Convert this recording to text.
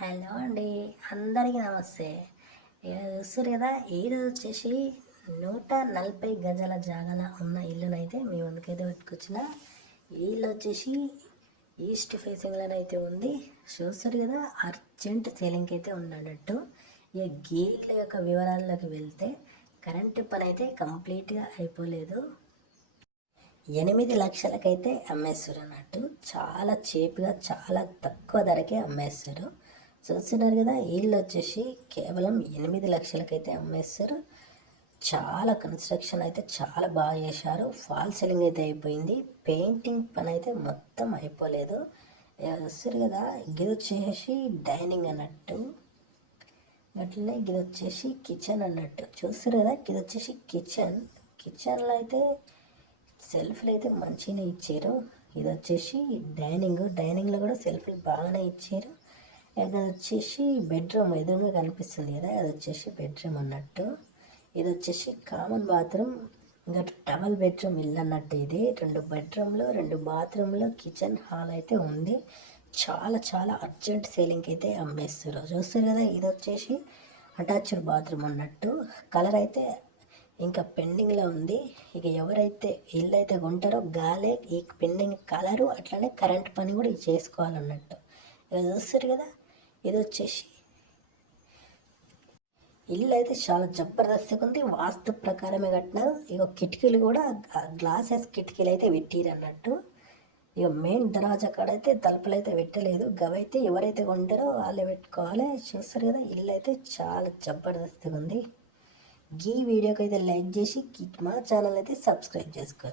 Hello అండి, అందరికీ నమస్తే. ఇక చూస్తారు కదా, ఈరోజు వచ్చేసి 140 గజాల జాగాల ఉన్న ఇల్లునైతే మీ ముందుకైతే పెట్టుకొచ్చిన. ఈ ఇల్లు వచ్చేసి ఈస్ట్ ఫేసింగ్లోనైతే ఉంది. చూస్తారు కదా, అర్జెంట్ సేలింగ్కి అయితే ఉన్నట్టు. ఇక గీళ్ళ యొక్క వివరాల్లోకి వెళ్తే కరెంటు పని అయితే కంప్లీట్గా అయిపోలేదు. 8 లక్షలకైతే అమ్మేస్తారు అన్నట్టు. చాలా చీప్గా, చాలా తక్కువ ధరకే అమ్మేస్తారు. చూస్తున్నారు కదా, వీళ్ళు వచ్చేసి కేవలం 8 లక్షలకైతే అమ్మేస్తారు. చాలా కన్స్ట్రక్షన్ అయితే చాలా బాగా చేశారు. ఫాల్ సీలింగ్ అయితే అయిపోయింది. పెయింటింగ్ పని అయితే మొత్తం అయిపోలేదు. చూస్తారు కదా, ఇది వచ్చేసి డైనింగ్ అన్నట్టు. అట్లనే ఇది వచ్చేసి కిచెన్ అన్నట్టు. చూస్తారు కదా, ఇది వచ్చేసి కిచెన్లో అయితే సెల్ఫ్లు అయితే మంచిగానే ఇచ్చారు. ఇది వచ్చేసి డైనింగ్లో కూడా సెల్ఫ్లు బాగానే ఇచ్చారు. ఇది వచ్చేసి బెడ్రూమ్ ఎదురుగా కనిపిస్తుంది కదా, అది వచ్చేసి బెడ్రూమ్ అన్నట్టు. ఇది వచ్చేసి కామన్ బాత్రూమ్, ఇంకా డబల్ బెడ్రూమ్ ఇల్లు అన్నట్టు. ఇది 2 బెడ్రూమ్లు 2 బాత్రూమ్లు కిచెన్ హాల్ అయితే ఉంది. చాలా చాలా అర్జెంట్ సేలింగ్కి అయితే అమ్మేస్తారు. చూస్తారు కదా, ఇది వచ్చేసి అటాచ్డ్ బాత్రూమ్ అన్నట్టు. కలర్ అయితే ఇంకా పెండింగ్లో ఉంది. ఇక ఎవరైతే ఇల్లు అయితే కొంటారో గాలే ఈ పెండింగ్ కలరు అట్లనే కరెంట్ పని కూడా చేసుకోవాలన్నట్టు. ఇక చూస్తారు కదా, ఇది వచ్చేసి ఇల్లు అయితే చాలా జబర్దస్త్గా ఉంది. వాస్తు ప్రకారమే కట్టినారు. ఇక కిటికీలు కూడా గ్లాసెస్ కిటికీలు అయితే పెట్టిరు అన్నట్టు. ఇక మెయిన్ దర్వాజా కాడ అయితే తలుపులు అయితే పెట్టలేదు. గవైతే ఎవరైతే కొంటారో వాళ్ళే పెట్టుకోవాలి. చూస్తారు కదా, ఇల్లు అయితే చాలా జబర్దస్త్గా ఉంది. ఈ వీడియోకి అయితే లైక్ చేసి మా ఛానల్ అయితే సబ్స్క్రైబ్ చేసుకోండి.